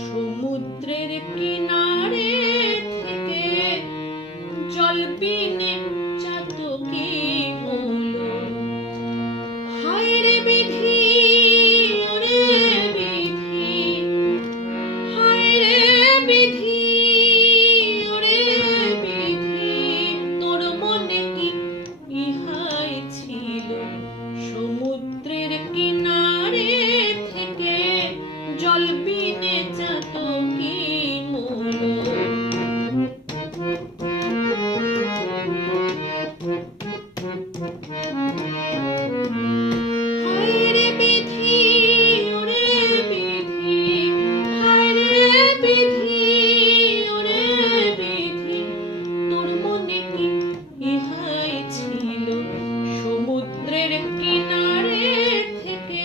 সমুদ্রের কিনারে থেকে জল বিনে চাতকী হলো। হায় রে বিধি, ওরে বিধি, হায় রে বিধি, ওরে বিধি, তোর মনে কি ইহাই ছিল? সমুদ্রের কিনারে থেকে জল বিনে চাতকী হলো। হায় রে বিধি, ওরে বিধি, হায় রে বিধি, ওরে বিধি, তোর মনে কি ইহাই ছিল? সমুদ্রের কিনারে থেকে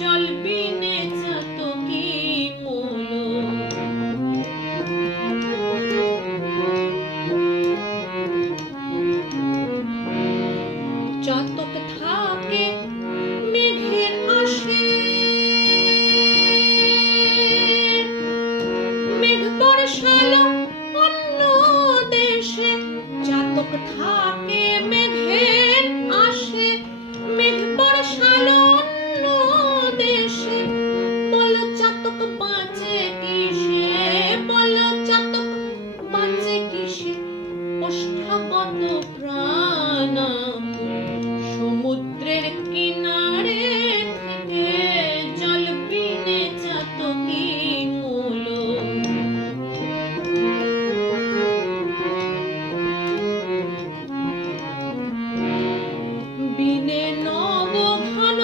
জল বিনে চাতকী হলো। চাতক থাকে মেঘের আশে, মেঘ বর্ষালো অন্য দেশে। চাতক থাকে মেঘের আশে, মেঘ বর্ষালো অন্য দেশে। বলো চাতক বাঁচে কিসে? বলো চাতক বাঁচে কিসে? ওষ্ঠাগত প্রাণ সমুদ্রের কিনারে থেকে জল বিনে চাতকী হলো। বিনে নব ঘন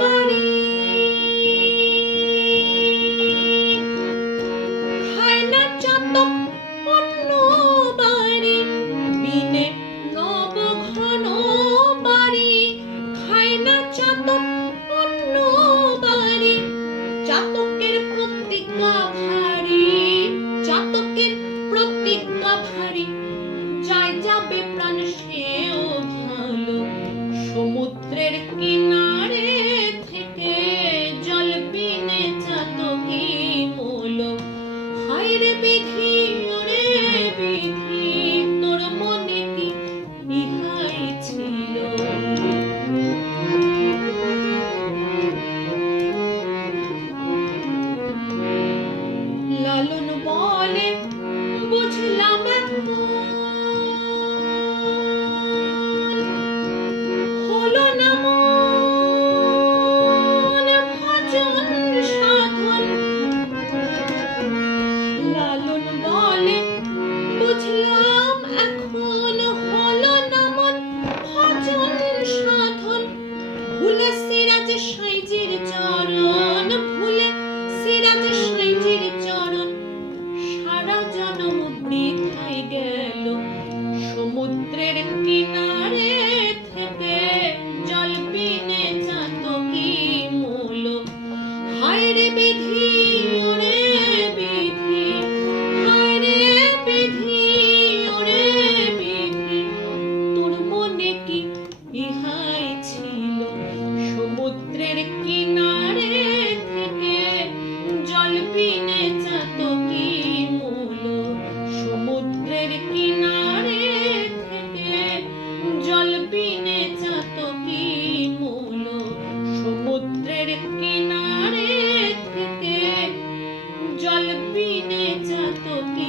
বাড়ি, খায় না চাতক অন্য বাড়ি। বিনে নব ঘন বাড়ি, খায় না চাতক অন্য বাড়ি। চাতকের প্রতিজ্ঞা ভারী, চাতকের প্রতিজ্ঞা ভারী, যায় যাবে প্রাণ সেও ভালো। সমুদ্রের কিনারে থেকে জল বিনে চাতকী হলো। হায় রে বিধি, ওরে বিধি, তোর মনে কি ইহাই ছিল? লালন বলে বুঝলাম এখন, হলো না মন ভজন সাধন। লালন বলে বুঝলাম এখন, হলো না মন ভজন সাধন। ভুলে সিরাজ সাইজির চরণ, ভুলে সিরাজ সাইজির চরণ, সারা জনম বৃথায় গেল। সমুদ্রের কিনারে থেকে জল বিনে চাতকী হলো। হায় রে বিধি, ওরে বিধি, হায় রে বিধি, ওরে বিধি, তোর মনে কি ইহাই ছিল? সমুদ্রের কিনারে থেকে জল বিনে চাতকী হলো। সমুদ্রের কিনারে থেকে জল বিনে চাতকী হলো। সমুদ্রের কিনারে থেকে জল বিনে চাতকী